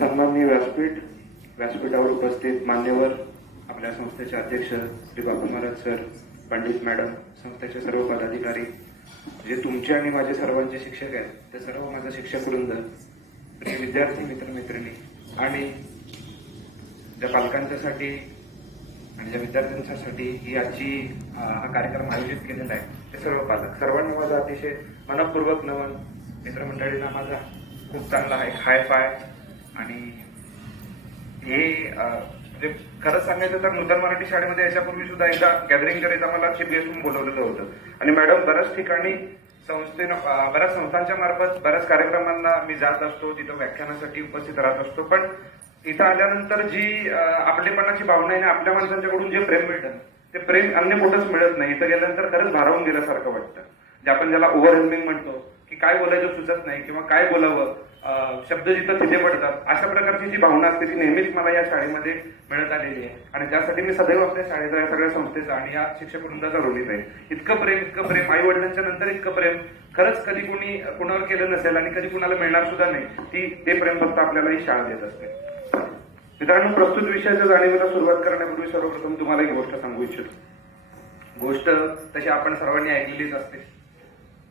सन्माननीय व्यासपीठावर उपस्थित मान्यवर, आपल्या संस्थेचे अध्यक्ष श्री बाबू महाराज सर, पंडित मॅडम, संस्थेचे सर्व पदाधिकारी, जे तुमचे आणि माझे सर्वांचे शिक्षक आहेत, ते सर्व माझा शिक्षक वृंद, प्रिय विद्यार्थी मित्रमैत्रिणी आणि ज्या पालकांच्यासाठी आणि ज्या विद्यार्थ्यांच्यासाठी ही आजची हा कार्यक्रम आयोजित केलेला आहे, ते सर्व पालक, सर्वांना माझा अतिशय मनपूर्वक नमन. मित्रमंडळींना माझा खूप चांगला एक हाय फाय. आणि हे म्हणजे खरंच सांगायचं तर नूतन मराठी शाळेमध्ये याच्यापूर्वी सुद्धा एकदा गॅदरिंग करिता मला चीफ गेस्ट म्हणून बोलवलेलं होतं आणि मॅडम बऱ्याच ठिकाणी बऱ्याच संस्थांच्या मार्फत बऱ्याच कार्यक्रमांना मी जात असतो, तिथं व्याख्यानासाठी उपस्थित राहत असतो. पण इथं आल्यानंतर जी आपलेपणाची भावना आहे, आपल्या माणसांच्याकडून जे प्रेम मिळतं ते प्रेम अन्य कुठंच मिळत नाही. इथं गेल्यानंतर खरंच भारावून गेल्यासारखं वाटतं. जे आपण ज्याला ओव्हरवेल्मिंग म्हणतो की काय बोलायचं सुचत नाही किंवा काय बोलावं, शब्द जिथं तिथे पडतात, अशा प्रकारची जी भावना असते ती नेहमीच मला या शाळेमध्ये मिळत आलेली आहे. आणि त्यासाठी मी सदैव आपल्या शाळेचा, या सगळ्या संस्थेचा आणि या शिक्षक वृंदाचा ऋणी आहे. इतकं प्रेम आई वडिलांच्या नंतर इतकं प्रेम खरंच कधी कुणावर केलं नसेल आणि कधी कुणाला मिळणार सुद्धा नाही. ते प्रेम फक्त आपल्याला ही शाळा देत असते. मित्रांनो, प्रस्तुत विषयाच्या जाणीवेला सुरुवात करण्यापूर्वी सर्वप्रथम तुम्हाला एक गोष्ट सांगू इच्छितो. गोष्ट तशी आपण सर्वांनी ऐकलेलीच असते.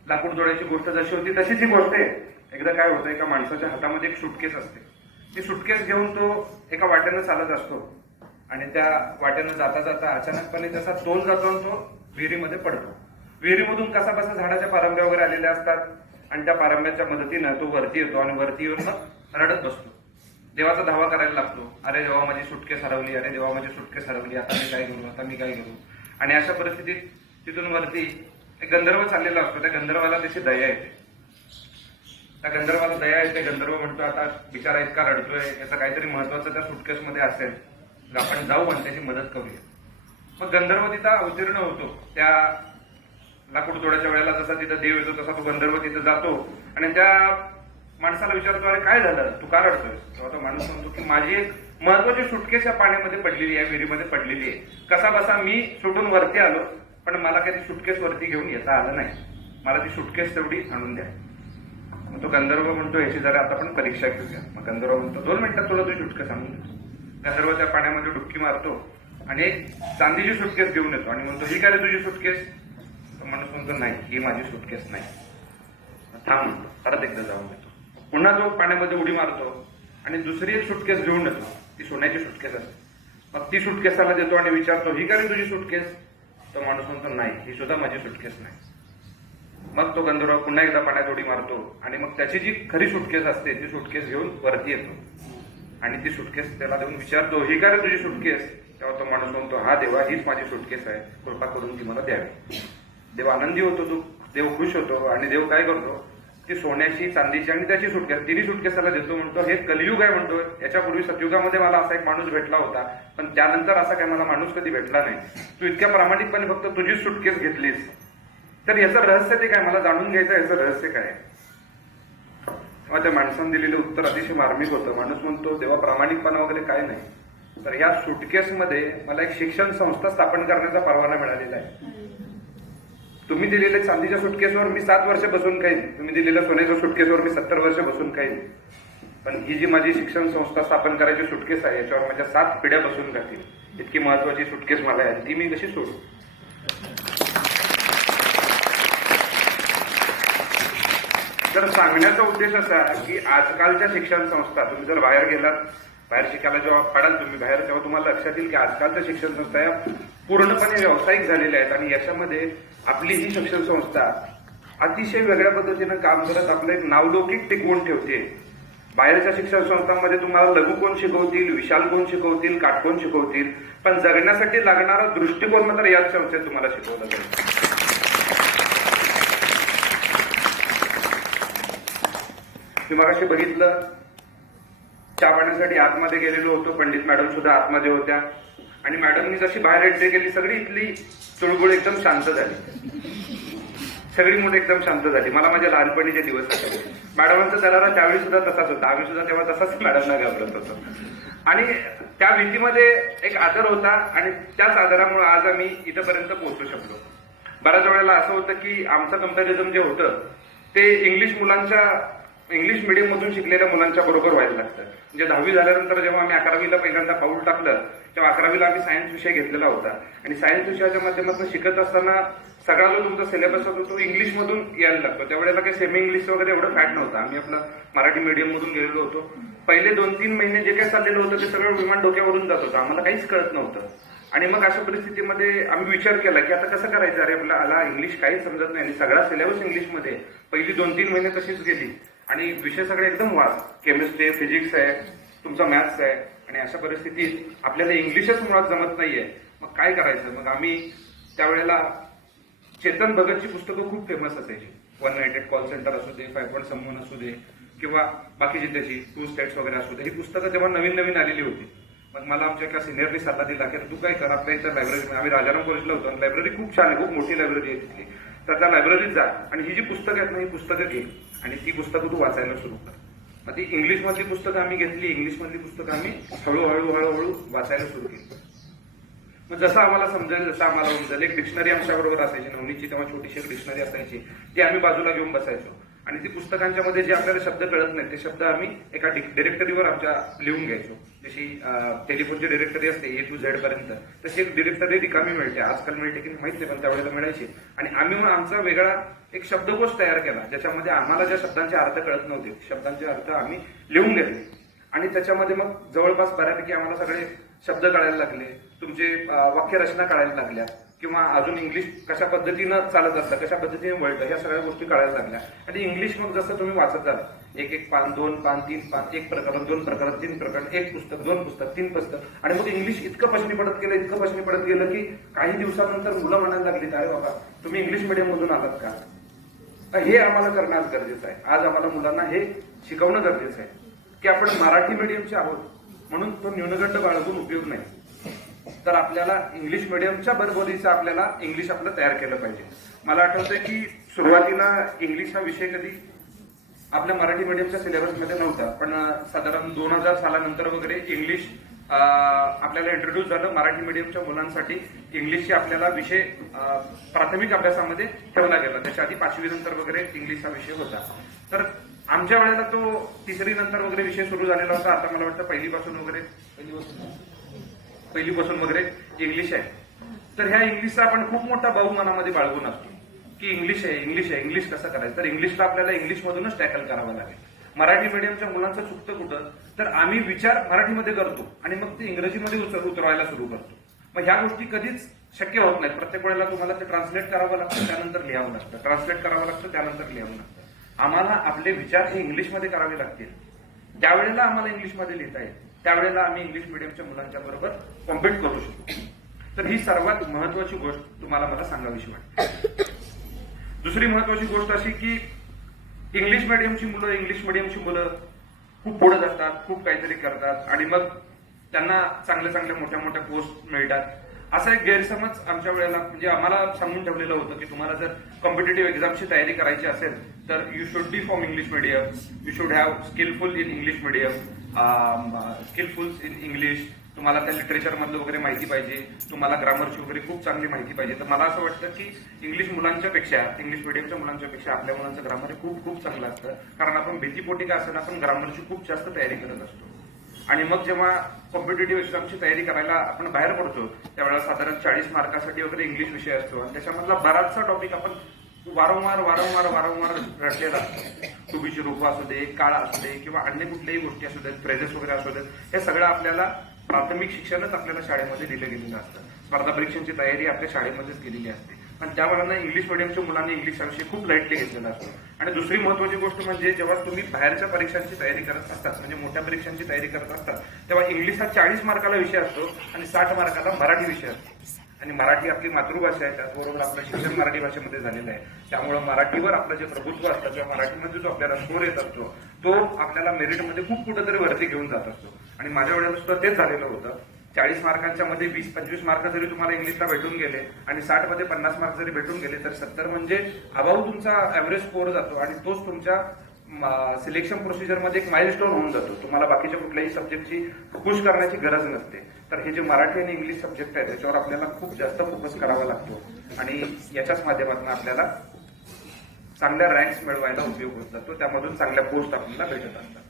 लाकूड तोडायची गोष्ट जशी होती तशीच ही गोष्ट आहे. एकदा काय होतं, एका माणसाच्या हातामध्ये एक सुटकेस असते. ती सुटकेस घेऊन तो एका वाटेनं चालत असतो आणि त्या वाटेनं जाता जाता अचानकपणे त्याचा तोल जातो आणि तो विहिरीमध्ये पडतो. विहिरीमधून कसा बसा झाडाच्या पारंब्या वगैरे आलेल्या असतात आणि त्या पारंब्याच्या मदतीनं तो वरती येतो आणि वरती येऊन मग रडत बसतो. देवाचा धावा करायला लागतो. अरे देवा, माझी सुटकेस हरवली, अरे देवा, माझी सुटकेस हरवली, आता मी काय करू, आता मी काय करू. आणि अशा परिस्थितीत तिथून वरती एक गंधर्व चाललेला असतो. त्या गंधर्वाला त्याची दया येते. त्या गंधर्वाला दया येते. गंधर्व म्हणतो, आता बिचारा इतका रडतोय, याचं काहीतरी महत्वाचं त्या सुटकेसमध्ये असेल, आपण जाऊ आणि त्याची मदत करूया. मग गंधर्व तिथं अवतीर्ण होतो. त्या लाकूड तोडाच्या वेळेला जसा तिथं देव येतो तसा तो गंधर्व तिथं जातो आणि त्या माणसाला विचारतो, अरे काय झालं, तू का रडतोय. तेव्हा तो माणूस म्हणतो की माझी एक महत्वाची सुटकेस या पाण्यामध्ये पडलेली आहे, विहिरीमध्ये पडलेली आहे. कसा बसा मी सुटून वरती आलो, पण मला काही सुटकेस वरती घेऊन येता आलं नाही. मला ती सुटकेस तेवढी आणून द्या. मग तो गंधर्व म्हणतो, याची जरा आता आपण परीक्षा घेऊया. मग गंधर्व म्हणतो, 2 मिनिटात तुला तुझी सुटकेस आणून देतो. गंधर्व त्या पाण्यामध्ये डुबकी मारतो आणि एक चांदीची सुटकेस घेऊन येतो आणि म्हणतो, ही काय रे तुझी सुटकेस. तो माणूस म्हणतो, नाही, ही माझी सुटकेस नाही. थांब म्हणतो, परत एकदा जाऊन येतो. पुन्हा तो पाण्यामध्ये उडी मारतो आणि दुसरी एक सुटकेस घेऊन येतो. ती सोन्याची सुटकेस असते. मग ती सुटकेसाला देतो आणि विचारतो, ही काय रे तुझी सुटकेस. तो माणूस म्हणतो, नाही, ही सुद्धा माझी सुटकेस नाही. मग तो गंधर्व पुन्हा एकदा पाण्यात उडी मारतो आणि मग त्याची जी खरी सुटकेस असते ती सुटकेस घेऊन वरती येतो आणि ती सुटकेस त्याला देऊन विचारतो, ही काय रे तुझी सुटकेस. तेव्हा तो माणूस म्हणतो, हा देवा, हीच माझी सुटकेस आहे, कृपा करून ती मला द्यावी. देव आनंदी होतो, देव खुश होतो आणि देव काय करतो, ती सोन्याची, चांदीची आणि त्याची सुटकेस, तिन्ही सुटकेसाला देतो. म्हणतो, हे कलियुग आहे. म्हणतो, याच्यापूर्वी सतयुगामध्ये मला असा एक माणूस भेटला होता, पण त्यानंतर असा काही मला माणूस कधी भेटला नाही. तू इतक्या प्रामाणिकपणे फक्त तुझीच सुटकेस घेतलीस, तर याचं रहस्य ते काय, मला जाणून घ्यायचं, याचं रहस्य काय. तेव्हा त्या माणसाने दिलेलं उत्तर अतिशय मार्मिक होतं. माणूस म्हणतो, देवा, प्रामाणिकपणा वगैरे काय नाही, तर ह्या सुटकेसमध्ये मला एक शिक्षण संस्था स्थापन करण्याचा परवाना मिळालेला आहे. तुम्ही दिलेल्या चांदीच्या सुटकेसवर मी 7 वर्ष बसून खाईन, तुम्ही दिलेल्या सोन्याच्या सुटकेसवर मी 70 वर्ष बसून खाईन, पण ही जी माझी शिक्षण संस्था स्थापन करायची सुटकेस आहे, याच्यावर माझ्या 7 पिढ्या बसून खातील. इतकी महत्वाची सुटकेस मला आहे, ती मी कशी सोडू. तर सांगण्याचा उद्देश असा की आजकालच्या शिक्षण संस्था, तुम्ही जर बाहेर गेलात, बाहेर शिकायला जेव्हा पडाल तुम्ही बाहेर, तेव्हा तुम्हाला लक्षात येईल की आजकालच्या शिक्षण संस्था या पूर्णपणे व्यावसायिक झालेल्या आहेत. आणि याच्यामध्ये आपली ही शिक्षण संस्था अतिशय वेगळ्या पद्धतीनं काम करत आपलं एक नावलौकिक टिकवून ठेवते. बाहेरच्या शिक्षण संस्थांमध्ये तुम्हाला लघु कोण शिकवतील, विशाल कोण शिकवतील, काटकोण शिकवतील, पण जगण्यासाठी लागणारा दृष्टिकोन मात्र याच संस्थेत तुम्हाला शिकवला जाईल. मी मगाशी बघितलं, चहा पाण्यासाठी आतमध्ये गेलेलो होतो, पंडित मॅडम सुद्धा आतमध्ये होत्या आणि मॅडमनी जशी बाहेर एंट्री केली, सगळी इथली चुळबुळ एकदम शांत झाली. सगळी मुलं एकदम शांत झाली. मला माझ्या लहानपणीचे दिवस आठवले. मॅडमांचा दरारा त्यावेळी सुद्धा तसाच होता, आम्ही सुद्धा तेव्हा तसाच मॅडमना घाबरत होतो आणि त्या भीतीमध्ये एक आदर होता आणि त्याच आदरामुळे आज आम्ही इथपर्यंत पोहोचू शकलो. बऱ्याच वेळेला असं होतं की आमचं कंपॅरिझन जे होतं ते इंग्लिश मुलांच्या इंग्लिश मिडियम मधून शिकलेल्या मुलांच्या बरोबर व्हायला लागतं. म्हणजे 10वी झाल्यानंतर जेव्हा आम्ही 11वीला पहिल्यांदा पाऊल टाकलं तेव्हा 11वीला आम्ही सायन्स विषय घेतलेला होता आणि सायन्स विषयाच्या माध्यमातून शिकत असताना सगळा जो तुमचा सिलेबस होता तो इंग्लिश मधून यायला लागतो. त्यावेळेला काही सेमी इंग्लिश वगैरे एवढं फॅट नव्हतं. आम्ही आपलं मराठी मीडियम मधून गेलेलो होतो. पहिले 2-3 महिने जे काही चाललेलं होतं ते सगळं विमान डोक्यावरून जात होतं. आम्हाला काहीच कळत नव्हतं आणि मग अशा परिस्थितीमध्ये आम्ही विचार केला की आता कसं करायचं. अरे आपल्याला इंग्लिश काहीच समजत नाही आणि सगळा सिलेबस इंग्लिशमध्ये. पहिली 2-3 महिने तशीच गेली आणि विषय सगळे एकदम वाच. केमिस्ट्री आहे, फिजिक्स आहे, तुमचा मॅथ्स आहे आणि अशा परिस्थितीत आपल्याला इंग्लिशच मुळात जमत नाहीये. मग काय करायचं. मग आम्ही त्यावेळेला चेतन भगतची पुस्तकं खूप फेमस असायची. 1-800 कॉल सेंटर असू दे, 5 समून असू दे किंवा बाकीची त्याची 2 स्टेट्स वगैरे असू दे, ही पुस्तकं तेव्हा नवीन नवीन आलेली होती. मग मला आमच्या एका सिनियरनी सल्ला दिला की तू काय कर, आपल्या इथं लायब्ररी, आम्ही राजाराम कॉलेजला होतो, लायब्ररी खूप छान आहे, खूप मोठी लायब्ररी आहे तिथली, तर त्या लायब्ररीत जा आणि ही जी पुस्तकं आहेत ना ही पुस्तकं घे आणि ती पुस्तकं तू वाचायला सुरू कर. मग ती इंग्लिशमधली पुस्तकं आम्ही घेतली. इंग्लिशमधली पुस्तकं आम्ही हळूहळू वाचायला सुरू केली. मग जसं आम्हाला समजेल जसं आम्हाला समजेल. एक डिक्शनरी आमच्याबरोबर असायची, नवनीची तेव्हा छोटीशी एक डिक्शनरी असायची, ती आम्ही बाजूला घेऊन बसायचो आणि ती पुस्तकांच्या मध्ये जे आपल्याला शब्द कळत नाहीत ते शब्द आम्ही एका डिरेक्टरीवर आमच्या लिहून घ्यायचो. जशी टेलिफोनची डिरेक्टरी असते A to Z पर्यंत, तशी एक डिरेक्टरी रिकामी मिळते. आजकाल मिळते की माहित नाही पण त्यावेळेला मिळायची. आणि आम्ही मग आमचा वेगळा एक शब्दकोश तयार केला ज्याच्यामध्ये आम्हाला ज्या शब्दांचे अर्थ कळत नव्हते शब्दांचे अर्थ आम्ही लिहून घेतले आणि त्याच्यामध्ये मग जवळपास बऱ्यापैकी आम्हाला सगळे शब्द कळायला लागले, तुमचे वाक्यरचना कळायला लागल्या किंवा अजून इंग्लिश कशा पद्धतीनं चालत असतं, कशा पद्धतीने वळतं, ह्या सगळ्या गोष्टी कळायला लागल्या. आणि इंग्लिश मग जसं तुम्ही वाचत जाल, 1-1 पान, 2 पान, 3 पान, 1 प्रकरण, 2 प्रकरण, 3 प्रकरण, 1 पुस्तक, 2 पुस्तक, 3 पुस्तक, आणि मग इंग्लिश इतकं पश्चिमी पडत गेलं की काही दिवसानंतर मुलं म्हणायला लागली, अरे बाबा तुम्ही इंग्लिश मिडियम मधून आलात का. हे आम्हाला करणं आज गरजेचं आहे. आज आम्हाला मुलांना हे शिकवणं गरजेचं आहे की आपण मराठी मिडियमचे आहोत म्हणून तो न्यूनगंड बाळगून उपयोग नाही. तर आपल्याला इंग्लिश मिडियमच्या बरोबरीचं आपल्याला इंग्लिश आपलं तयार केलं पाहिजे. मला आठवतंय की सुरुवातीला इंग्लिश हा विषय कधी आपल्या मराठी मिडियमच्या सिलेबसमध्ये नव्हता, पण साधारण 2000 सालानंतर वगैरे इंग्लिश आपल्याला इंट्रोड्यूस झालं. मराठी मिडियमच्या मुलांसाठी इंग्लिशचे आपल्याला विषय प्राथमिक अभ्यासामध्ये ठेवला गेला. त्याच्या आधी 5वी नंतर वगैरे इंग्लिश हा विषय होता. तर आमच्या वेळेला तो 3री नंतर वगैरे विषय सुरू झालेला होता. आता मला वाटतं पहिलीपासून वगैरे इंग्लिश आहे. तर ह्या इंग्लिशचा आपण खूप मोठा भाऊ मनामध्ये बाळगून असतो की इंग्लिश आहे, इंग्लिश कसं करायचं. तर इंग्लिशला आपल्याला इंग्लिशमधूनच टॅकल करावं लागेल. मराठी मिडियमच्या मुलांचं चुकतं कुठं, तर आम्ही विचार मराठीमध्ये करतो आणि मग ते इंग्रजीमध्ये उतरवायला सुरू करतो. मग ह्या गोष्टी कधीच शक्य होत नाहीत. प्रत्येक वेळेला तुम्हाला ते ट्रान्सलेट करावं लागतं, त्यानंतर लिहावं लागतं, ट्रान्सलेट करावं लागतं, त्यानंतर लिहावं लागतं. आम्हाला आपले विचार हे इंग्लिशमध्ये करावे लागतील. त्यावेळेला आम्हाला इंग्लिशमध्ये लिहिता येईल, त्यावेळेला आम्ही इंग्लिश मिडियमच्या मुलांच्या बरोबर कॉम्पिट करू शकतो. तर ही सर्वात महत्वाची गोष्ट तुम्हाला मला सांगावीशी वाटते. दुसरी महत्वाची गोष्ट अशी की इंग्लिश मिडियमची मुलं खूप पुढे जातात, खूप काहीतरी करतात आणि मग त्यांना चांगल्या मोठ्या पोस्ट मिळतात. असा एक गैरसमज आमच्या वेळेला म्हणजे आम्हाला सांगून ठेवलेलं होतं की तुम्हाला जर कॉम्पिटेटिव्ह एक्झामची तयारी करायची असेल तर you should be from English medium, you should have skilful in English medium, skilful in English, तुम्हाला त्या लिटरेचर मधलं वगैरे माहिती पाहिजे, तुम्हाला ग्रामरची वगैरे खूप चांगली माहिती पाहिजे. तर मला असं वाटतं की इंग्लिश मिडियमच्या मुलांच्या पेक्षा आपल्या मुलांचं ग्रामर हे खूप चांगलं असतं. कारण आपण भीतीपोटी का असेल आपण ग्रामरची खूप जास्त तयारी करत असतो. आणि मग जेव्हा कॉम्पिटेटिव्ह एक्झामची तयारी करायला आपण बाहेर पडतो त्यावेळेला साधारण 40 मार्कासाठी वगैरे इंग्लिश विषय असतो आणि त्याच्यामधला बराचसा टॉपिक आपण वारंवार रटलेला असतो. टुबीची रूप असू दे, काळ असू दे किंवा अन्य कुठल्याही गोष्टी असू देत, फ्रेजेस वगैरे असू देत, हे सगळं आपल्याला प्राथमिक शिक्षणच आपल्याला शाळेमध्ये दिलं गेलेलं असतं. स्पर्धा परीक्षांची तयारी आपल्या शाळेमध्येच केलेली असते. पण त्यावेळेला इंग्लिश मिडियमच्या मुलांनी इंग्लिश हा विषय खूप लाईटली घेतलेला असतो. आणि दुसरी महत्वाची गोष्ट म्हणजे जेव्हा तुम्ही बाहेरच्या परीक्षांची तयारी करत असतात, म्हणजे मोठ्या परीक्षांची तयारी करत असतात, तेव्हा इंग्लिश हा 40 मार्काला विषय असतो आणि 60 मार्काला मराठी विषय असतो. आणि मराठी आपली मातृभाषा आहे, त्याचबरोबर आपलं शिक्षण मराठी भाषेमध्ये झालेलं आहे. त्यामुळे मराठीवर आपलं जे प्रभुत्व असतं किंवा मराठीमध्ये जो आपल्याला स्कोर येत असतो तो आपल्याला मेरिटमध्ये खूप कुठेतरी वरती घेऊन जात असतो. आणि माझ्या वेळेला सुद्धा तेच झालेलं होतं. 40 मार्कांच्या मध्ये 20-25 मार्क जरी तुम्हाला इंग्लिशला भेटून गेले आणि 60 मध्ये 50 मार्क जरी भेटून गेले तर 70 म्हणजे अबाव तुमचा ऍव्हरेज स्कोर जातो आणि तोच तुमच्या सिलेक्शन प्रोसिजरमध्ये एक माइलस्टोन होऊन जातो. तुम्हाला बाकीच्या कुठल्याही सब्जेक्टची पुश करण्याची गरज नसते. तर हे जे मराठी आणि इंग्लिश सब्जेक्ट आहे त्याच्यावर आपल्याला खूप जास्त फोकस करावा लागतो आणि याच्याच माध्यमातून आपल्याला चांगल्या रँक्स मिळवायला उपयोग होत जातो, त्यामधून चांगल्या पोस्ट आपल्याला भेटत असतात.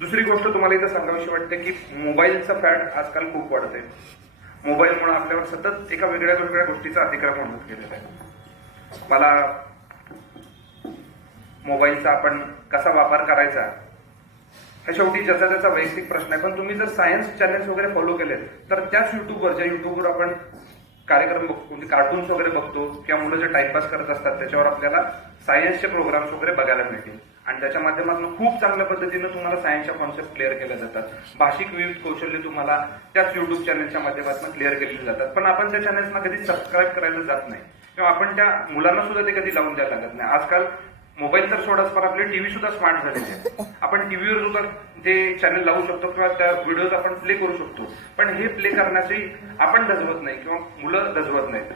दुसरी गोष्ट तुम्हाला इथं सांगावीशी वाटते की मोबाईलचं फॅट आजकाल खूप वाढतंय. मोबाईलमुळे आपल्यावर सतत एका वेगळ्या वेगळ्या गोष्टीचा अतिक्रमण होत गेलेलं आहे. मला मोबाईलचा आपण कसा वापर करायचा हा शेवटी ज्याचा त्याचा वैयक्तिक प्रश्न आहे. पण तुम्ही जर सायन्स चॅनल्स वगैरे फॉलो केले तर त्याच युट्यूबवर, ज्या युट्यूबवर आपण कार्यक्रम बघतो, म्हणजे कार्टून्स वगैरे बघतो किंवा मुलं जे टाइमपास करत असतात त्याच्यावर आपल्याला सायन्सचे प्रोग्राम्स वगैरे बघायला मिळतील. आणि त्याच्या माध्यमातून खूप चांगल्या पद्धतीनं तुम्हाला सायन्सच्या कॉन्सेप्ट क्लिअर केल्या जातात. भाषिक विविध कौशल्य तुम्हाला त्याच युट्यूब चॅनलच्या माध्यमातून क्लिअर केलेली जातात. पण आपण त्या चॅनल्सना कधी सबस्क्राईब करायला जात नाही किंवा आपण त्या मुलांना सुद्धा ते कधी लावून द्यायला लागत नाही. आजकाल मोबाईल तर सोडाच, पण आपले टीव्ही सुद्धा स्मार्ट झालेले आहेत. आपण टीव्हीवर सुद्धा ते चॅनल लावू शकतो किंवा त्या व्हिडिओज आपण प्ले करू शकतो. पण हे प्ले करण्याची आपण धजवत नाही किंवा मुलं धजवत नाहीत.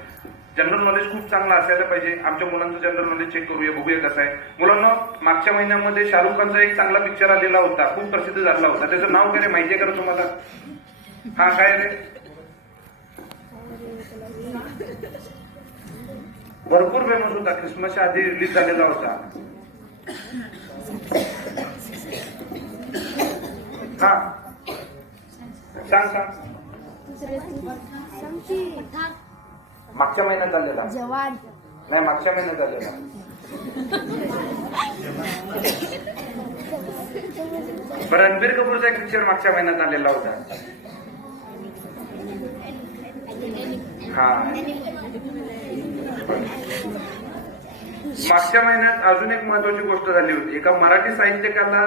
जनरल नॉलेज खूप चांगलं असायला पाहिजे. आमच्या मुलांचं जनरल नॉलेज चेक करूया, बघूया कसं आहे. मुलांना मागच्या महिन्यामध्ये शाहरुख खानचा एक चांगला पिक्चर आलेला होता, खूप प्रसिद्ध झाला होता. त्याचं नाव काय रे माहितीये का तुम्हाला? हा काय रे? भरपूर फेमस होता, ख्रिसमसच्या आधी रिलीज झालेला होता. हा सांग सांग. मागच्या महिन्यात झालेला जवान नाही, मागच्या महिन्यात झालेला. रणबीर कपूरचा एक पिक्चर मागच्या महिन्यात आलेला होता. हा मागच्या महिन्यात अजून एक महत्वाची गोष्ट झाली होती. एका मराठी साहित्यिकाला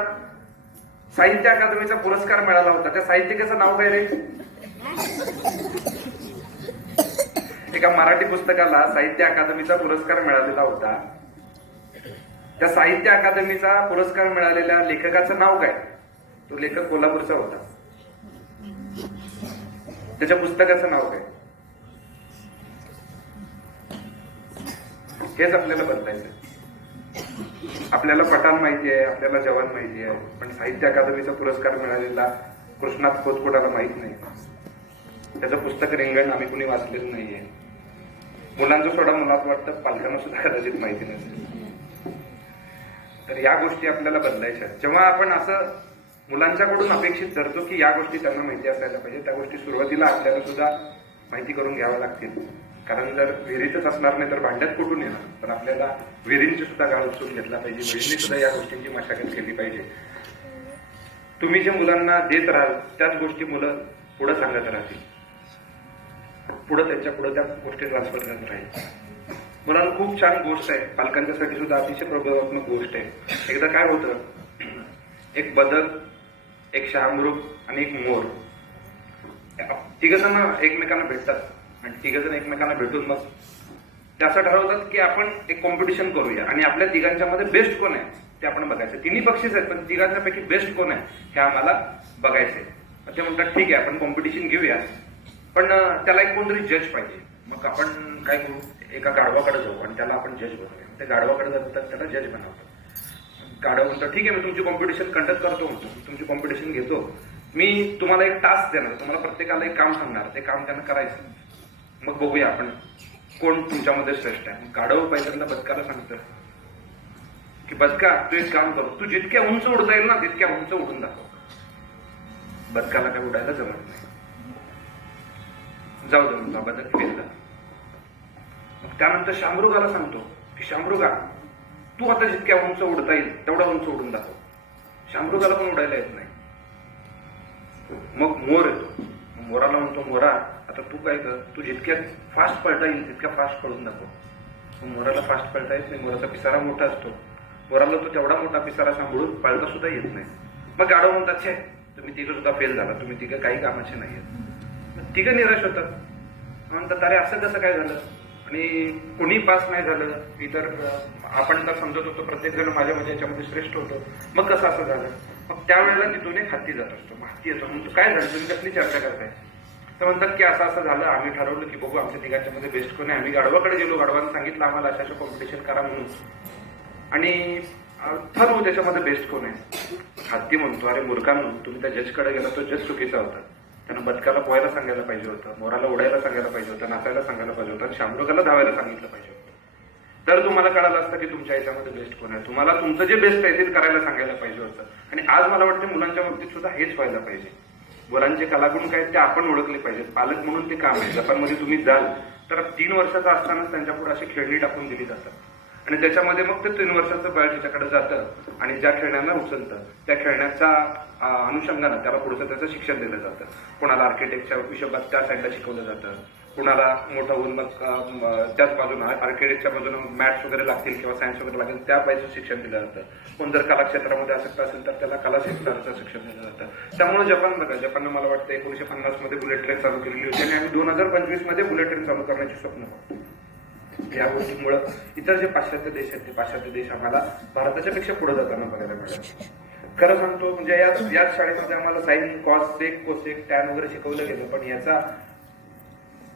साहित्य अकादमीचा पुरस्कार मिळाला होता. त्या साहित्यिकाचं नाव काय रे? एका मराठी पुस्तकाला साहित्य अकादमीचा पुरस्कार मिळालेला होता. त्या साहित्य अकादमीचा पुरस्कार मिळालेल्या लेखकाचं नाव काय? तो लेखक कोल्हापूरचा होता. त्याच्या पुस्तकाचं नाव काय? हेच आपल्याला बदलायचं. आपल्याला पठाण माहिती आहे, आपल्याला जवान माहिती आहे, पण साहित्य अकादमीचा पुरस्कार मिळालेला कृष्णात खोतकोटाला माहित नाही. त्याचं पुस्तक रिंगण आम्ही कुणी वाचलेलं नाहीये. मुलांचं सोडा, मुलात वाटतं पालकांना सुद्धा कदाचित माहिती नसेल. तर या गोष्टी आपल्याला बदलायच्या. जेव्हा आपण असं मुलांच्याकडून अपेक्षित धरतो की या गोष्टी त्यांना माहिती असायला पाहिजे, त्या गोष्टी सुरुवातीला आपल्याला सुद्धा माहिती करून घ्याव्या लागतील. कारण जर विहिरीतच असणार नाही तर भांड्यात कुठून येणार. तर आपल्याला विहिरींची सुद्धा गाळ उचलून घेतला पाहिजे, विहिरींनी सुद्धा या गोष्टींची मशागत केली पाहिजे. तुम्ही जे मुलांना देत राहाल त्याच गोष्टी मुलं पुढे सांगत राहतील, पुढे त्यांच्या पुढे त्या गोष्टी ट्रान्सफर करत राहील. मुलांना खूप छान गोष्ट आहे, पालकांच्यासाठी सुद्धा अतिशय प्रभावात्मक गोष्ट आहे. एकदा काय होतं, एक बदक, एक शहामृग आणि एक मोर, तिघ जण एकमेकांना भेटतात आणि तिघ जण एकमेकांना भेटून मग ते असं ठरवतात की आपण एक कॉम्पिटिशन करूया आणि आपल्या तिघांच्या मध्ये बेस्ट कोण आहे ते आपण बघायचं. तिन्ही बक्षीस आहेत पण तिघांच्यापैकी बेस्ट कोण आहे हे आम्हाला बघायचंय. ते म्हणतात ठीक आहे आपण कॉम्पिटिशन घेऊया, पण त्याला एक कोणतरी जज पाहिजे. मग आपण काय करू, एका गाढवाकडे जाऊ आणि त्याला आपण जज बनवूया. ते गाढवाकडे जातात, त्याला जज बनवतो. गाढव म्हणतो ठीक आहे मी तुमची कॉम्पिटिशन कंडक्ट करतो, म्हणतो तुमची कॉम्पिटिशन घेतो, मी तुम्हाला एक टास्क देणार, तुम्हाला प्रत्येकाला एक काम सांगणार, ते काम त्यांना करायचं, मग बघूया आपण कोण तुमच्यामध्ये श्रेष्ठ आहे. गाढव पहिल्यांदा बदकाला सांगतं की बदका तू एक काम कर, तू जितक्या उंच उडता येईल ना तितक्या उंच उडून दाखव. बदकाला काय उडायला जमत नाही, जाऊ दे म्हणतो बदक फेल झाला. मग त्यानंतर शामृगाला सांगतो की शामृगा तू आता जितक्या उंच उडता येईल तेवढा उंच उडून दाखव. शामृगाला पण उडायला येत नाही. मग मोर येतो, मोराला म्हणतो मोरा आता तू काय कर, तू जितक्या फास्ट पळता येईल तितक्या फास्ट पळून दाखव. मोराला फास्ट पळता येत नाही, मोराचा पिसारा मोठा असतो, मोराला तो तेवढा मोठा पिसारा सांभाळून पळता सुद्धा येत नाही. मग गाढव म्हणतात छे तुम्ही तिघं सुद्धा फेल झाला, तुम्ही तिघं काही कामाचे नाहीयेत. तिघं निराश होतात, म्हणतात अरे असं कसं काय झालं, आणि कोणी पास नाही झालं. इतर आपण तर समजत होतो प्रत्येक जण माझ्या याच्यामध्ये श्रेष्ठ होतो, मग कसं असं झालं. मग त्यावेळेला तिथून एक हत्ती जात असतो, मग हत्ती येतो म्हणतो काय झालं तुम्ही कसली चर्चा करताय. तर म्हणतात की असं असं झालं, आम्ही ठरवलं की बघू आमच्या तिघांच्या मध्ये बेस्ट कोण आहे. आम्ही गाढवाकडे गेलो, गाढवाने सांगितलं आम्हाला अशा कॉम्पिटिशन करा म्हणून आणि ठरवू त्याच्यामध्ये बेस्ट कोण आहे. हत्ती म्हणतो अरे मूर्खांनो तुम्ही त्या जजकडे गेला, तो जज चुकीचा होता. त्यानं बदकाला पोहायला सांगायला पाहिजे होतं, मोराला उडायला सांगायला पाहिजे होतं, नाचायला सांगायला पाहिजे होतं आणि शामृगाला धावायला सांगितलं पाहिजे होतं. तर तुम्हाला कळालं असतं की तुमच्या याच्यामध्ये बेस्ट कोण आहे. तुम्हाला तुमचं जे बेस्ट आहे ते करायला सांगायला पाहिजे होतं. आणि आज मला वाटतं मुलांच्या बाबतीत सुद्धा हेच व्हायला पाहिजे. मुलांचे कलागुण काय ते आपण ओळखले पाहिजेत. पालक म्हणून ते काम आहे. जपानमध्ये तुम्ही जाल तर 3 वर्षाचा असतानाच त्यांच्या पुढे अशी खेळणी टाकून दिली जातात आणि त्याच्यामध्ये मग ते 3 वर्षाचं बाळ त्याच्याकडे जातं आणि ज्या खेळण्यांना उचलतं त्या खेळण्याचा अनुषंगानं त्याला पुढचं त्याचं शिक्षण दिलं जातं. कोणाला आर्किटेक्टच्या विषयात त्या साईडला शिकवलं जातं, कुणाला मोठं होऊन मग त्याच बाजूला आर्किटेक्टच्या बाजूला मॅथ्स वगैरे लागतील किंवा सायन्स वगैरे लागेल त्या बाजूचं शिक्षण दिलं जातं. कोण जर कला क्षेत्रामध्ये आसक्त असेल तर त्याला कला क्षेत्राचं शिक्षण दिलं जातं. त्यामुळे जपान बघा, जपाननं मला वाटतं 1950 मध्ये बुलेट ट्रेन चालू केलेली होती आणि आम्ही 2025 मध्ये बुलेट ट्रेन चालू करण्याची स्वप्न पाहतो. या गोष्टीमुळे इतर जे पाश्चात्य देश आहेत ते पाश्चात्य देश आम्हाला भारताच्या पेक्षा पुढे जाताना बघायला मिळाले. खरं सांगतो म्हणजे याच शाळेमध्ये आम्हाला साइन, कॉस, सेक, कोसेक, टॅन वगैरे शिकवलं गेलं, पण याचा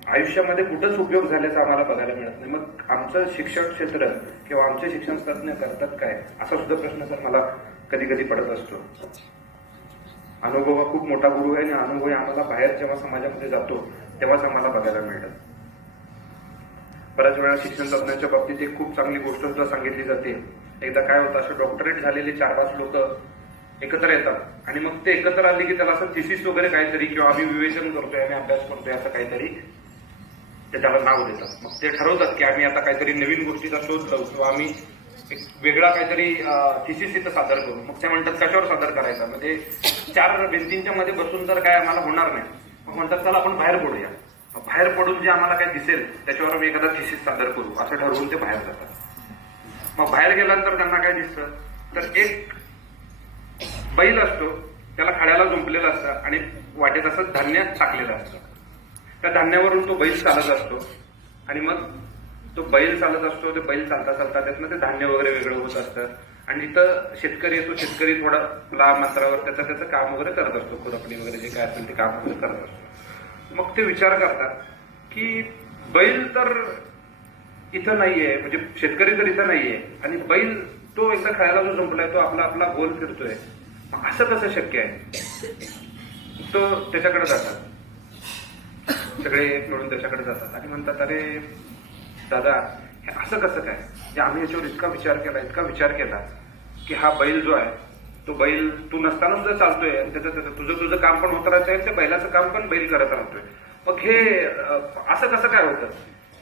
आयुष्यामध्ये कुठंच उपयोग झाल्याचा आम्हाला बघायला मिळत नाही. मग आमचं शिक्षण क्षेत्र किंवा आमचे शिक्षण तज्ञ करतात काय असा सुद्धा प्रश्न तर मला कधी कधी पडत असतो. अनुभव हा खूप मोठा गुरु आहे आणि अनुभव आम्हाला बाहेर जेव्हा समाजामध्ये जातो तेव्हाच आम्हाला बघायला मिळतात. बऱ्याच वेळा शिक्षण तज्ञांच्या बाबतीत एक खूप चांगली गोष्ट सुद्धा सांगितली जाते. एकदा काय होतं, असं डॉक्टरेट झालेले 4-5 लोक एकत्र येतात आणि मग ते एकत्र आले की त्याला असं थिसिस वगैरे काहीतरी किंवा आम्ही विवेचन करतोय, आम्ही अभ्यास करतोय असं काहीतरी ते त्याला नाव देतात. मग ते ठरवतात की आम्ही आता काहीतरी नवीन गोष्टीचा शोध लावू किंवा आम्ही एक वेगळा काहीतरी थिसिस इथं सादर करू. मग ते म्हणतात कशावर सादर करायचा, म्हणजे 4 भिंतींच्या मध्ये बसून तर काय आम्हाला होणार नाही. मग म्हणतात चला आपण बाहेर पडूया. बाहेर पडून जे आम्हाला काय दिसेल त्याच्यावर आम्ही एखादा थिसिस सादर करू असं ठरवून ते बाहेर जातात. मग बाहेर गेल्यानंतर त्यांना काय दिसतं तर एक बैल असतो, त्याला खड्याला जुंपलेला असतं आणि वाटेत असं धान्य टाकलेलं असतं. त्या धान्यावरून तो बैल चालत असतो आणि मग तो बैल चालत असतो. ते बैल चालता चालता त्यातनं ते धान्य वगैरे वेगळं होत असतं आणि इथं शेतकरी येतो. शेतकरी थोडा लांब अंतरावर त्याचं काम वगैरे करत असतो, खुरपणी वगैरे जे काय असेल ते काम वगैरे करत असतो. मग ते विचार करतात की बैल तर इथं नाहीये, म्हणजे शेतकरी तर इथं नाहीये आणि बैल तो एकदा खायला जो जुंपलाय तो आपला आपला गोल फिरतोय, असं कसं शक्य आहे. तो त्याच्याकडे जातात, सगळे मिळून त्याच्याकडे जातात आणि म्हणतात अरे दादा हे असं कसं काय. आम्ही याच्यावर इतका विचार केला की हा बैल जो आहे तो बैल तू नसताना सुद्धा चालतोय आणि तुझं काम पण होत राहतंय, त्या बैलाचं काम पण बैल करत राहतोय. मग हे असं कसं काय होतं.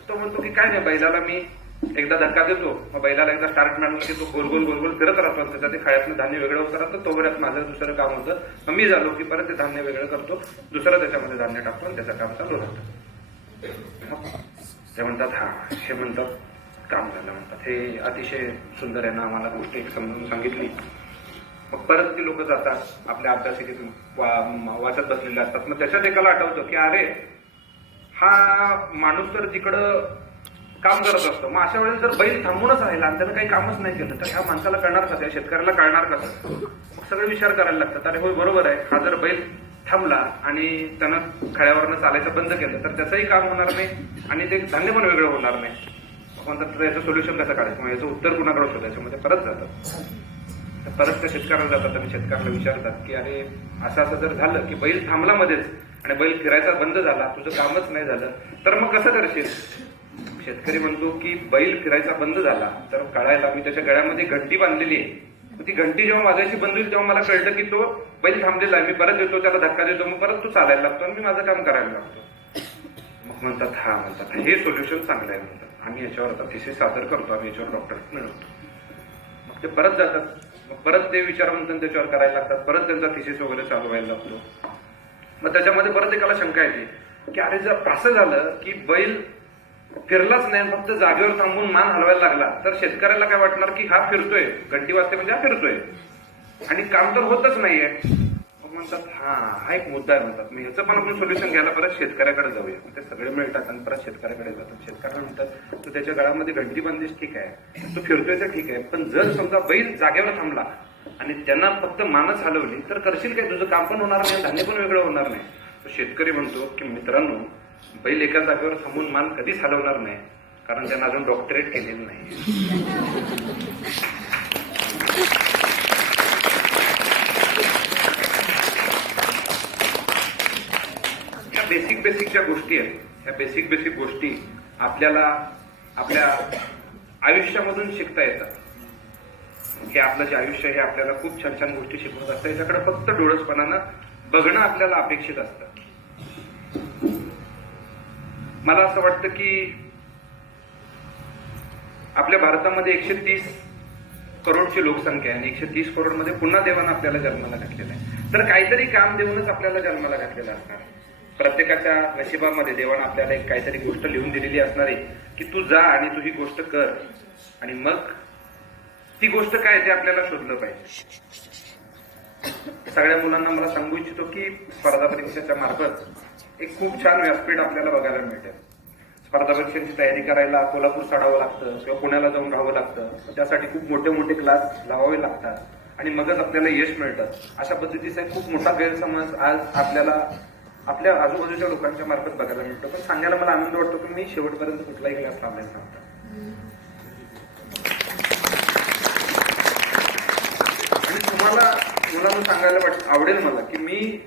तो म्हणतो की काय नाही, बैलाला मी एकदा धक्का देतो, मग बैलाला एकदा स्टार्ट मिळालं की तो गोल गोल फिरत राहतो आणि त्याच्या ते खायातनं धान्य वेगळं होत राहतं. तोपर्यंत माझं दुसरं काम होतं. मग मी झालो की परत ते धान्य वेगळं करतो, दुसरं त्याच्यामध्ये धान्य टाकतो आणि त्याचं काम चालू राहतं. ते म्हणतात हा, हे म्हणतात काम झालं. म्हणतात हे अतिशय सुंदर आहे ना, आम्हाला गोष्ट एक समजून सांगितली. मग परत ती लोक जातात आपल्या अभ्यासिकेतून वाचत बसलेले असतात. मग त्याच्यात एकाला आठवतं की अरे हा माणूस तर तिकडं काम करत असतो, मग अशा वेळेस जर बैल थांबूनच राहिला आणि त्यानं काही कामच नाही केलं तर ह्या माणसाला कळणार कसं, या शेतकऱ्याला कळणार कसं. मग सगळे विचार करायला लागतात. अरे होय बरोबर आहे, हा जर बैल थांबला आणि त्यानं खड्यावरनं चालायचं बंद केलं तर त्याचंही काम होणार नाही आणि ते धान्य पण वेगळं होणार नाही. म्हणतात तर याचं सोल्युशन कसं काढायचं, मग याचं उत्तर कुणाकडे शोधायचं. मध्ये परत जातात, परत त्या शेतकऱ्याला जातात आणि शेतकऱ्याला विचारतात की अरे असं असं जर झालं की बैल थांबला मध्येच आणि बैल फिरायचा बंद झाला, तुझं कामच नाही झालं तर मग कसं करशील. शेतकरी म्हणतो की बैल फिरायचा बंद झाला तर कळायला मी त्याच्या गळ्यामध्ये घंटी बांधलेली आहे. ती घंटी जेव्हा वाजायची बंद होईल तेव्हा मला कळतं की तो बैल थांबलेला आहे. मी परत येतो, त्याला धक्का देतो, मग परत तो चालायला लागतो आणि मी माझं काम करायला लागतो. मग म्हणतात हे सोल्युशन चांगलं आहे. म्हणतात आम्ही याच्यावर आता थिसिस सादर करतो, आम्ही याच्यावर डॉक्टरेट मिळवतो. मग ते परत जातात, मग परत ते विचारवंतन त्याच्यावर करायला लागतात, परत त्यांचा थिसिस वगैरे चालू व्हायला लागतो. मग त्याच्यामध्ये परत एकाला शंका येते की अरे जर असं झालं की बैल फिरलाच नाही, फक्त जागेवर थांबून मान हलवायला लागला तर शेतकऱ्याला काय वाटणार की हा फिरतोय, घंटी वाजते म्हणजे हा फिरतोय आणि काम तर होतच नाहीये. मग म्हणतात हा एक मुद्दा आहे. म्हणतात मी ह्याचं पण आपण सोल्युशन घ्यायला परत शेतकऱ्याकडे जाऊया. ते सगळे मिळतात आणि परत शेतकऱ्याकडे जातात. शेतकऱ्याला म्हणतात तू त्याच्या गळ्यामध्ये घंटी बांधलीस ठीक आहे, तू फिरतोय तर ठीक आहे, पण जर समजा बैल जागेवर थांबला आणि त्यांना फक्त मानच हलवली तर करशील काय, तुझं काम पण होणार नाही, धान्य पण वेगळं होणार नाही. तो शेतकरी म्हणतो की मित्रांनो बैल एका जागेवर थांबून मान कधीच हलवणार नाही, कारण त्यांना अजून डॉक्टरेट केलेलं नाही. ह्या बेसिक ज्या गोष्टी आहेत, ह्या बेसिक गोष्टी आपल्याला आपल्या आयुष्यामधून शिकता येतात. हे आपलं जे आयुष्य हे आपल्याला खूप छान छान गोष्टी शिकवत असतं. याच्याकडे फक्त डोळसपणानं बघणं आपल्याला अपेक्षित असतं. मला असं वाटतं की आपल्या भारतामध्ये 130 करोडची लोकसंख्या आहे आणि 130 करोड मध्ये पुन्हा देवानं आपल्याला जन्माला घातलेला आहे. तर काहीतरी काम देऊनच आपल्याला जन्माला घातलेला असणार. प्रत्येकाच्या नशिबामध्ये देवानं आपल्याला एक काहीतरी गोष्ट लिहून दिलेली असणार आहे की तू जा आणि तू ही गोष्ट कर, आणि मग ती गोष्ट काय ते आपल्याला शोधलं पाहिजे. सगळ्या मुलांना मला सांगू इच्छितो की स्पर्धा परीक्षेच्या मार्फत एक खूप छान व्यासपीठ आपल्याला बघायला मिळते. स्पर्धा परीक्षेची तयारी करायला कोल्हापूर चढावं लागतं किंवा पुण्याला जाऊन राहावं लागतं. त्यासाठी खूप मोठे मोठे क्लास लावावे लागतात आणि मगच आपल्याला यश मिळतं. अशा पद्धतीचा एक खूप मोठा गैरसमज आज आपल्याला आपल्या आजूबाजूच्या लोकांच्या मार्फत बघायला मिळतो. पण सांगायला मला आनंद वाटतो की मी शेवटपर्यंत कुठलाही क्लास लावलाच नव्हता. आणि तुम्हाला मुलांना सांगायला आवडेल मला की मी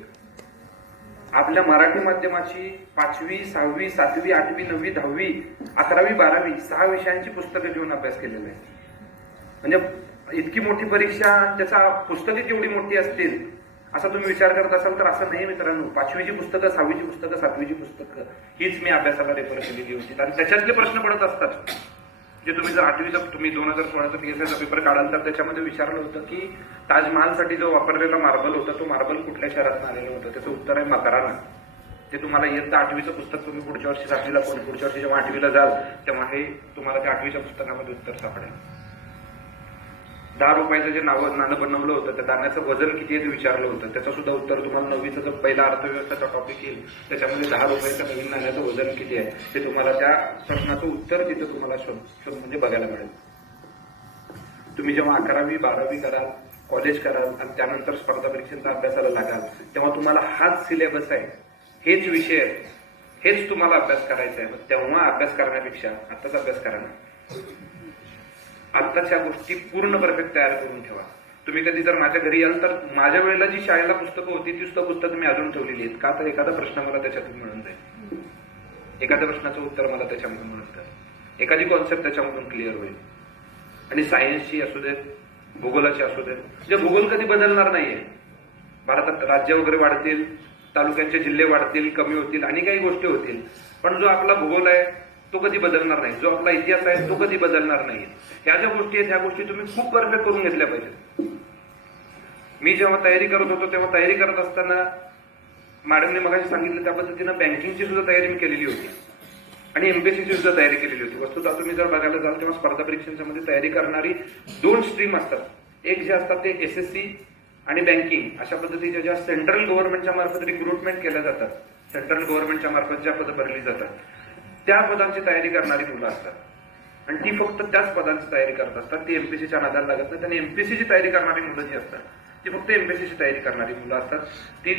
आपल्या मराठी माध्यमाची 5वी, 6वी, 7वी, 8वी, 9वी, 10वी, 11वी, 12वी 6 विषयांची पुस्तकं घेऊन अभ्यास केलेला आहे. म्हणजे इतकी मोठी परीक्षा, त्याचा पुस्तके केवढी मोठी असतील असा तुम्ही विचार करत असाल तर असं नाही मित्रांनो. 5वीची पुस्तकं, 6वीची पुस्तकं, 7वीची पुस्तकं हीच मी अभ्यासाला रेफर केलेली होती. आणि त्याच्यातले प्रश्न पडत असतात जे तुम्ही जर 8वीचा तुम्ही 2016चा PSIचा पेपर काढाल तर त्याच्यामध्ये विचारलं होतं की ताजमहालसाठी जो वापरलेला मार्बल होता तो मार्बल कुठल्या शहरातून आलेलं होतं. त्याचं उत्तर आहे मकराना. ते तुम्हाला इयत्ता 8वीचं पुस्तक तुम्ही पुढच्या वर्षी 7वीला पुढच्या वर्षी जेव्हा 8वीला जाल तेव्हा हे तुम्हाला त्या 8वीच्या पुस्तकामध्ये उत्तर सापडेल. 10 रुपयाचं जे नाणं बनवलं होतं त्या नाण्याचं वजन किती आहे ते विचारलं होतं. त्याचं सुद्धा उत्तर तुम्हाला 9वीचा जो पहिला अर्थव्यवस्थेचा टॉपिक येईल त्याच्यामध्ये 10 रुपयाच्या नवीन नाण्याचं वजन किती आहे ते तुम्हाला त्या प्रश्नाचं उत्तर तिथं तुम्हाला शोध म्हणजे बघायला मिळेल. तुम्ही जेव्हा 11वी 12वी कराल, कॉलेज कराल आणि त्यानंतर स्पर्धा परीक्षेचा अभ्यासाला लागाल तेव्हा तुम्हाला हाच सिलेबस आहे, हेच विषय आहेत, हेच तुम्हाला अभ्यास करायचा आहे. मग तेव्हा अभ्यास करण्यापेक्षा आत्ताच अभ्यास करा ना. आत्ताच्या गोष्टी पूर्ण परफेक्ट तयार करून ठेवा. तुम्ही कधी जर माझ्या घरी याल तर माझ्या वेळेला जी शाळेला पुस्तकं होती ती सुद्धा पुस्तकं मी अजून ठेवलेली आहेत. का तर एखादा प्रश्न मला त्याच्यातून मिळून जाईल, एखाद्या प्रश्नाचं उत्तर मला त्याच्यामधून मिळून जाईल, एखादी कॉन्सेप्ट त्याच्यामधून क्लिअर होईल. आणि सायन्सची असू देत, भूगोलाची असू देत, म्हणजे भूगोल कधी बदलणार नाहीये. भारतात राज्य वगैरे वाढतील, तालुक्यांचे जिल्हे वाढतील, कमी होतील आणि काही गोष्टी होतील, पण जो आपला भूगोल आहे तो कधी बदलणार नाही. जो आपला इतिहास आहे तो कधी बदलणार नाही. ह्या ज्या गोष्टी आहेत ह्या गोष्टी तुम्ही खूप परफेक्ट करून घेतल्या पाहिजेत. मी जेव्हा तयारी करत होतो तेव्हा तयारी करत असताना मॅडमने मगाशी सांगितलं त्या पद्धतीनं बँकिंगची सुद्धा तयारी मी केलेली होती आणि MPSCची सुद्धा तयारी केलेली होती. वस्तुतः तुम्ही जर बघायला जाल तेव्हा स्पर्धा परीक्षांमध्ये तयारी करणारी 2 स्ट्रीम असतात. एक जे असतात ते SSC आणि बँकिंग अशा पद्धतीच्या ज्या सेंट्रल गव्हर्नमेंटच्या मार्फत रिक्रुटमेंट केल्या जातात, सेंट्रल गव्हर्नमेंटच्या मार्फत ज्या पदं भरली जातात त्या पदांची तयारी करणारी मुलं असतात. आणि ती फक्त त्याच पदांची तयारी करत असतात. ती MPSCच्या नादाला लागत नाही. त्यांनी MPSCची तयारी करणारी मुलं जी असतात ती फक्त MPSCची तयारी करणारी मुलं असतात. ती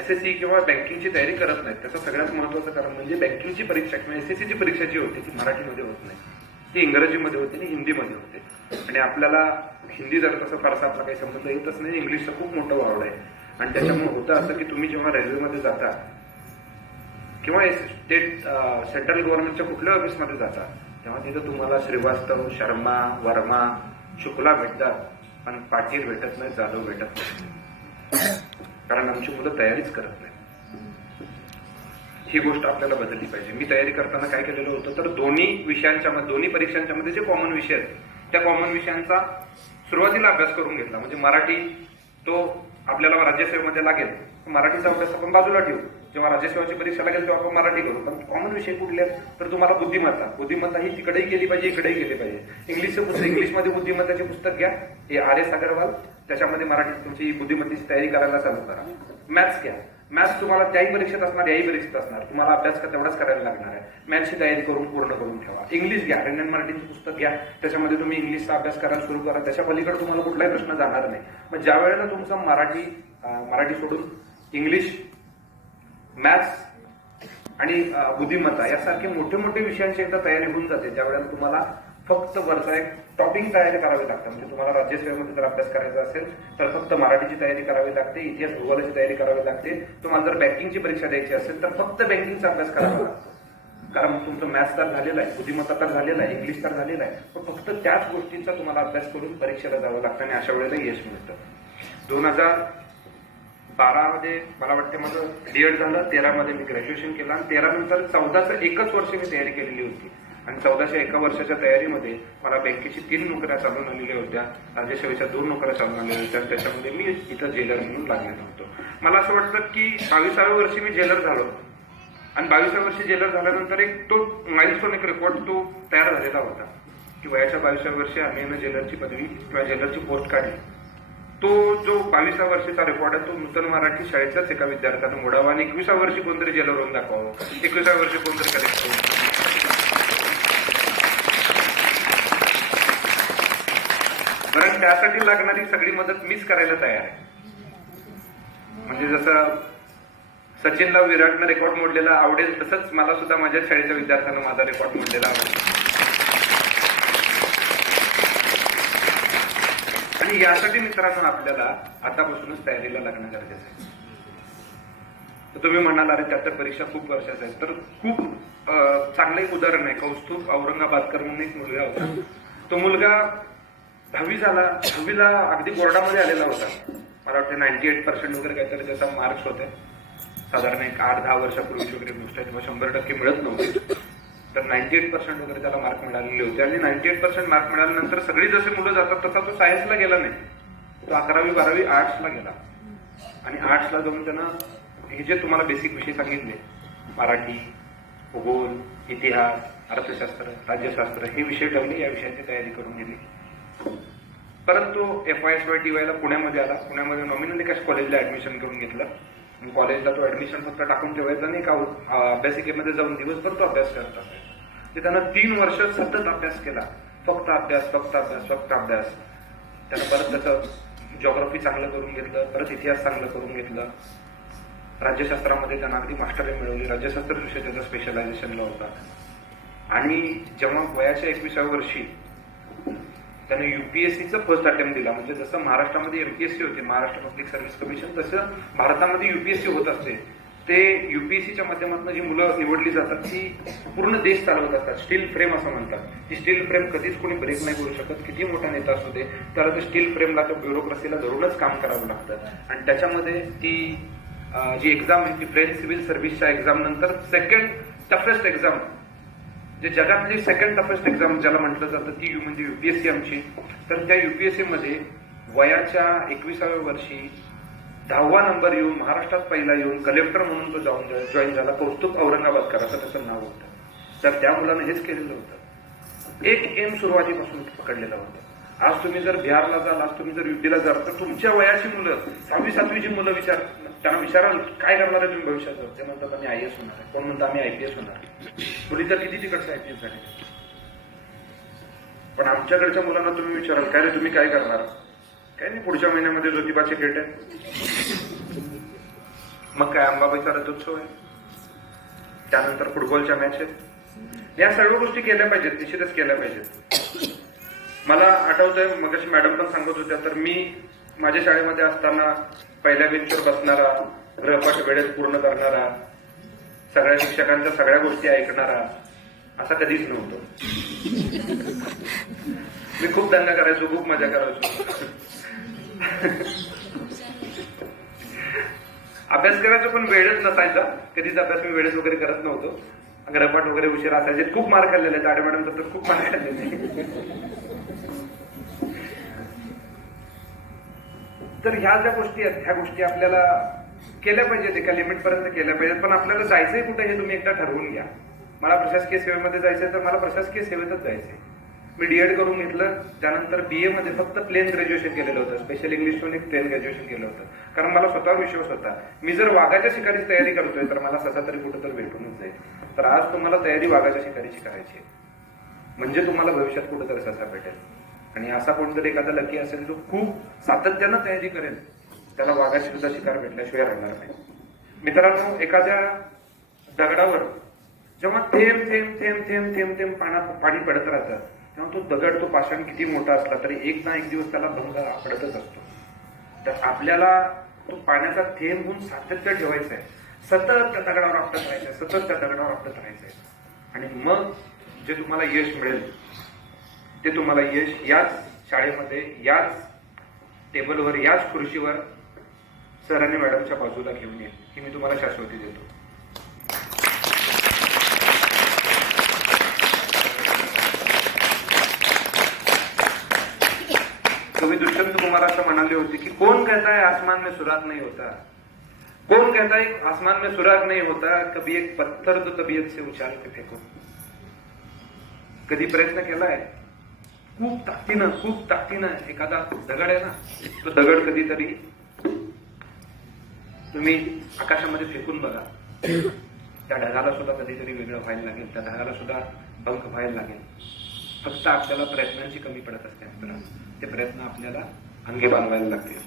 SSC किंवा बँकिंगची तयारी करत नाहीत. त्याचं सगळ्यात महत्वाचं कारण म्हणजे बँकिंगची परीक्षा किंवा SSCची परीक्षा जी होती ती मराठीमध्ये होत नाही, ती इंग्रजीमध्ये होते आणि हिंदीमध्ये होते. आणि आपल्याला हिंदी जर तसं फारसा आपला काही संबंध येतच नाही. इंग्लिशचं खूप मोठं वावड आहे. आणि त्याच्यामुळे होतं असं की तुम्ही जेव्हा रेल्वेमध्ये जाता किंवा स्टेट सेंट्रल गव्हर्नमेंटच्या कुठल्या ऑफिसमध्ये जाता तेव्हा तिथं तुम्हाला श्रीवास्तव, शर्मा, वर्मा, शुक्ला भेटतात पण पाटील भेटत नाही, जाधव भेटत नाही. कारण आमची मुलं तयारीच करत नाही. ही गोष्ट आपल्याला बदलली पाहिजे. मी तयारी करताना काय केलेलं होतं तर दोन्ही परीक्षांच्या मध्ये जे कॉमन विषय आहेत त्या कॉमन विषयांचा सुरुवातीला अभ्यास करून घेतला. म्हणजे मराठी तो आपल्याला राज्यसेवेमध्ये लागेल, मराठीचा अभ्यास आपण बाजूला ठेवू. जेव्हा राज्यसेवाची परीक्षा लागेल तेव्हा आपण मराठी करू. पण कॉमन विषय कुठले तर तुम्हाला बुद्धिमत्ता ही तिकडेही गेली पाहिजे, इकडेही गेली पाहिजे. इंग्लिशचं पुस्तक, इंग्लिशमध्ये बुद्धिमत्ताचे पुस्तक घ्या, हे RS अगरवाल, त्याच्यामध्ये मराठीत तुमची बुद्धिमत्तेची तयारी करायला चालू करा. मॅथ्स घ्या, मॅथ्स तुम्हाला त्याही परीक्षेत असणार, याही परीक्षेत असणार, तुम्हाला अभ्यास तेवढाच करायला लागणार आहे. मॅथ्सची तयारी पूर्ण करून ठेवा. इंग्लिश घ्या, रंजन मराठीचं पुस्तक घ्या, त्याच्यामध्ये तुम्ही इंग्लिशचा अभ्यास करायला सुरू करा. त्याच्या पलीकडे तुम्हाला कुठलाही प्रश्न जाणार नाही. मग ज्या वेळेला तुमचा मराठी सोडून इंग्लिश, मॅथ्स आणि बुद्धिमत्ता यासारखे मोठे मोठे विषयांची एकदा तयारी होऊन जाते त्यावेळेला तुम्हाला फक्त वरचा एक टॉपिंग तयारी करावी लागते. म्हणजे तुम्हाला राज्यसेवेमध्ये जर अभ्यास करायचा असेल तर फक्त मराठीची तयारी करावी लागते, इतिहास भूगोलाची तयारी करावी लागते. तुम्हाला जर बँकिंगची परीक्षा द्यायची असेल तर फक्त बँकिंगचा अभ्यास करावा लागतो. कारण तुमचं मॅथ्स तर झालेलं आहे, बुद्धिमत्ता तर झालेला आहे, इंग्लिश तर झालेला आहे, पण फक्त त्याच गोष्टींचा तुम्हाला अभ्यास करून परीक्षेला जावं लागतं आणि अशा वेळेला यश मिळतं. 2012 मध्ये मला वाटते माझं डीएड झालं, 13 मध्ये मी ग्रॅज्युएशन केलं आणि 13 नंतर 14चं एकच वर्ष मी तयारी केलेली होती आणि 14च्या एका वर्षाच्या तयारीमध्ये मला बँकेची 3 नोकऱ्या चालून आलेल्या होत्या, राज्यसेवेच्या 2 नोकऱ्या चालून आलेल्या होत्या आणि त्याच्यामध्ये मी इथं जेलर म्हणून लागलेलो होतो. मला असं वाटतं की 22व्या वर्षी मी जेलर झालो आणि 22व्या वर्षी जेलर झाल्यानंतर एक तो माइलस्टोन, एक रेकॉर्ड तो तयार झालेला होता की वयाच्या 22व्या वर्षी आम्ही जेलरची पदवी किंवा जेलरची पोस्ट काढली. तो जो 22व्या वर्षीचा रेकॉर्ड आहे तो नूतन मराठी शाळेच्याच एका विद्यार्थ्यानं मोडावा आणि 21व्या वर्षी कोणतरी जेलर होऊन दाखवावं, 21व्या वर्षी कोणतरी कलेक्ट होऊन. बरं, त्यासाठी लागणारी सगळी मदत मीच करायला तयार आहे. म्हणजे जसं सचिनला विराटनं रेकॉर्ड मोडलेला आवडेल तसंच मला सुद्धा माझ्या शाळेच्या विद्यार्थ्यांना माझा रेकॉर्ड मोडलेला आवडेल. आणि यासाठी मित्रांनो आपल्याला आतापासूनच तयारीला लागणं गरजेचं आहे. तर तुम्ही म्हणाल अरे त्यात परीक्षा खूप वर्षाचं आहे, तर खूप चांगलं एक उदाहरण आहे. कौस्तुभ औरंगाबादकर म्हणून एक मुलगा होता. तो मुलगा 10वी झाला, 10वीला अगदी बोर्डामध्ये आलेला होता. मला वाटतं 98% वगैरे काहीतरी त्याचा मार्क्स होते. साधारण एक 8-10 वर्षापूर्वीची वगैरे गोष्ट आहे, तेव्हा 100% मिळत नव्हती. तर 98% वगैरे त्याला मार्क मिळालेले होते आणि 98% मार्क मिळाल्यानंतर सगळी जसे मुलं जातात तसा तो सायन्सला गेला नाही. तो 11वी 12वी आर्ट्सला गेला आणि आर्ट्सला जाऊन त्यानं हे जे तुम्हाला बेसिक विषय सांगितले, मराठी, भूगोल, इतिहास, अर्थशास्त्र, राज्यशास्त्र हे विषय ठेवले, या विषयाची तयारी करून गेली. परंतु FYSY ला पुण्यामध्ये आला. पुण्यामध्ये नॉमिनल एका कॉलेजला ऍडमिशन करून घेतलं. कॉलेजला तो ऍडमिशन फक्त टाकून ठेवायचा आणि एका अभ्यासिकेमध्ये जाऊन दिवसभर तो अभ्यास करत असायचा. ते त्यानं 3 वर्ष सतत अभ्यास केला, फक्त अभ्यास, फक्त अभ्यास, फक्त अभ्यास. त्यानं परत त्याचं जॉग्राफी चांगलं करून घेतलं, परत इतिहास चांगलं करून घेतलं. राज्यशास्त्रामध्ये त्यानं अगदी मास्टरी मिळवली, राज्यशास्त्र विषय त्याचा स्पेशलायझेशनला होता. आणि जेव्हा वयाच्या 21व्या वर्षी त्यानं UPSCचं फर्स्ट अटेम्प्ट दिला. म्हणजे जसं महाराष्ट्रामध्ये MPSC होते, महाराष्ट्र पब्लिक सर्व्हिस कमिशन, तसं भारतामध्ये UPSC होत असते. ते UPSCच्या माध्यमातून जी मुलं निवडली जातात ती पूर्ण देश चालवत असतात. स्टील फ्रेम असं म्हणतात. ती स्टील फ्रेम कधीच कोणी ब्रेक नाही करू शकत. किती मोठा नेता असू दे त्याला ते स्टील फ्रेमला, त्या ब्युरोक्रेसीला धरूनच काम करावं लागतं. आणि त्याच्यामध्ये ती जी एक्झाम आहे ती फ्रेंच सिव्हिल सर्व्हिसच्या एक्झाम नंतर सेकंड टफेस्ट एक्झाम, जे जगातली सेकंड टफेस्ट एक्झाम ज्याला म्हटलं जातं ती म्हणजे UPSC आमची. तर त्या UPSC मध्ये वयाच्या 21व्या वर्षी 10वा नंबर येऊन, महाराष्ट्रात पहिला येऊन कलेक्टर म्हणून तो जॉईन झाला. कौस्तुभ औरंगाबादकर असं त्याचं नाव होतं. तर त्या मुलानं हेच केलेलं होतं. एक एम सुरुवातीपासून पकडलेला होता. आज तुम्ही जर बिहारला जाल, आज तुम्ही जर UP ला जाल, तर तुमच्या वयाची मुलं, 6वी-7वीची मुलं त्यांना विचाराल काय करणार आहे तुम्ही भविष्यात, ते म्हणतात आम्ही IAS होणार आहे, कोण म्हणतात आम्ही IPS होणार आहे. मुली तर किती तिकडचं IPS झाले. पण आमच्याकडच्या मुलांना तुम्ही विचाराल काय रे तुम्ही काय करणार, काय नाही पुढच्या महिन्यामध्ये ज्योतिबाचे खेट आहे, मग काय अंबाबाईचा रथोत्सव आहे, त्यानंतर फुटबॉलच्या मॅच आहेत. या सर्व गोष्टी केल्या पाहिजेत, निश्चितच केल्या पाहिजेत. मला आठवतंय मगाशी मॅडम पण सांगत होत्या, तर मी माझ्या शाळेमध्ये असताना पहिल्या बेंचवर बसणारा, गृहपाठ वेळेत पूर्ण करणारा, सगळ्या शिक्षकांच्या सगळ्या गोष्टी ऐकणारा असा कधीच नव्हतो. मी खूप दंगा करायचो, खूप मजा करायचो. अभ्यास करायचो पण वेळच नसायचा. कधीच अभ्यास मी वेळेत वगैरे करत नव्हतो. गृहपाठ वगैरे उशिरा असायचे. खूप मार्क खाल्लेले आहेत, मॅडम तर खूप मार्क खाल्लेले. तर ह्या ज्या गोष्टी आहेत ह्या गोष्टी आपल्याला केल्या पाहिजेत, एका लिमिट पर्यंत केल्या पाहिजेत. पण आपल्याला जायचंय कुठे हे तुम्ही एकदा ठरवून घ्या. मला प्रशासकीय सेवेमध्ये जायचंय तर मला प्रशासकीय सेवेतच जायचंय. मी डीएड करून घेतलं, त्यानंतर BA मध्ये फक्त प्लेन ग्रॅज्युएशन केलेलं होतं, स्पेशल इंग्लिश म्हणून एक प्लेन ग्रॅज्युएशन केलं होतं. कारण मला स्वतःवर विश्वास होता, मी जर वाघाच्या शिकारीची तयारी करतोय तर मला ससा तरी कुठं तर भेटूनच जाईल. तर आज तुम्हाला तयारी वाघाच्या शिकारीची करायची आहे, म्हणजे तुम्हाला भविष्यात कुठेतरी ससा भेटेल. आणि असा कोणतरी एखादा लकी असेल जो खूप सातत्यानं तयारी करेल, त्याला वाघाची सुद्धा शिकार भेटल्याशिवाय राहणार नाही. मित्रांनो, एखाद्या दगडावर जेव्हा थेंब थेंब थेंब थेंब थेंब थेंब पाणी पडत राहतं, तेव्हा तो दगड, तो पाषाण किती मोठा असला तरी एक ना एक दिवस त्याला भंग पडतच असतो. तर आपल्याला तो पाण्याचा थेंब होऊन सातत्य ठेवायचं आहे. सतत त्या दगडावर आपटत राहायचंय, सतत त्या दगडावर आपटत राहायचंय. आणि मग जे तुम्हाला यश मिळेल ते तुम्हाला यश याच शाळेमध्ये, याच टेबलवर, याच खुर्चीवर सर आणि मॅडमच्या बाजूला घेऊन येईल, ही मी तुम्हाला शाश्वती देतो. कवी दुष्यंत कुमार असं म्हणाले होते की कोण कहता है आसमान में सुराग नहीं होता, कौन कहता है आसमान में सुराग नहीं होता, कभी एक पत्थर तो तबीयत से उछाल के फेको. कधी प्रयत्न केलाय खूप ताकदीनं एखादा दगड आहे ना, तो दगड कधीतरी तुम्ही आकाशामध्ये फेकून बघा, त्या ढगाला सुद्धा कधीतरी वेगळं व्हायला लागेल, त्या ढगाला सुद्धा पंख व्हायला लागेल. फक्त आपल्याला प्रयत्नांची कमी पडत असते, ते प्रयत्न आपल्याला अंगी बांधवायला लागतील.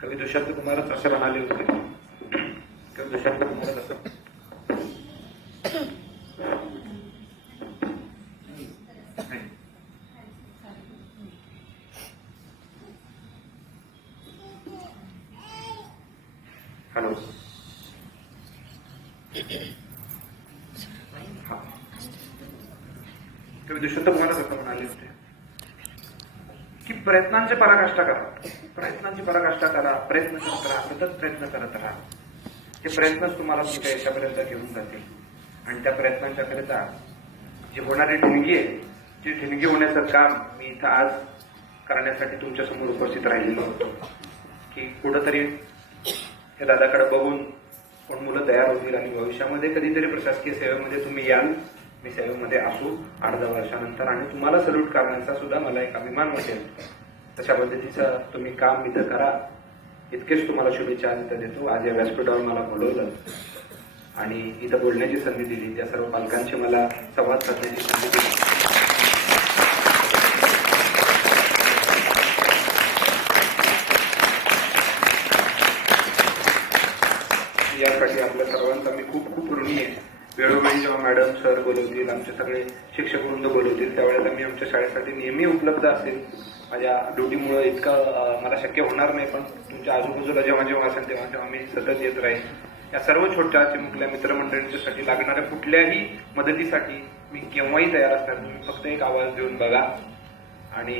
कवी दुष्यंत कुमारच असे म्हणाले होते. कवी दुष्यंत कुमारच असं हॅलो हा कवी दुष्यंत कुमारच असं म्हणाले होते की प्रयत्नांची पराकाष्ठा करा, प्रयत्न करत राहा, सतत प्रयत्न करत राहा. ते प्रयत्नच तुम्हाला तुमच्या यशापर्यंत घेऊन जातील. आणि त्या प्रयत्नांच्या करिता जी होणारी ठिणगी आहे, ती ठिणगी होण्याचं काम मी इथं आज करण्यासाठी तुमच्या समोर उपस्थित राहिलेलो होतो. की कुठंतरी हे दादाकडे बघून कोण मुलं तयार होतील आणि भविष्यामध्ये कधीतरी प्रशासकीय सेवेमध्ये तुम्ही याल, मी सेवेमध्ये असू 8-10 वर्षानंतर, आणि तुम्हाला सल्यूट करण्याचा सुद्धा मला एक अभिमान वाटेल. तशा पद्धतीचं तुम्ही काम इथं करा, इतकेच तुम्हाला शुभेच्छा इथं देतो. आज या व्यासपीठावर मला बोलवलं आणि इथं बोलण्याची संधी दिली, त्या सर्व पालकांची मला संवाद साधण्याची संधी दिली. यासाठी आपल्या सर्वांचा मी खूप खूप ऋणी आहे. वेळोवेळी जेव्हा मॅडम सर बोलवतील, आमचे सगळे शिक्षक वृंद बोलवतील, त्यावेळेला मी आमच्या शाळेसाठी नेहमी उपलब्ध असेल. माझ्या ड्युटीमुळे इतकं मला शक्य होणार नाही, पण तुमच्या आजूबाजूला जेव्हा असेल तेव्हा मी सतत येत राहील. या सर्व छोट्या चिमुकल्या मित्रमंडळींच्यासाठी लागणाऱ्या कुठल्याही मदतीसाठी मी केव्हाही तयार असणार. तुम्ही फक्त एक आवाज देऊन बघा. आणि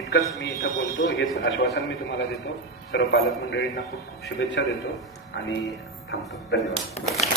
इतकंच मी इथं बोलतो, हेच आश्वासन मी तुम्हाला देतो. सर्व पालक मंडळींना खूप खूप शुभेच्छा देतो आणि थांबतो. धन्यवाद.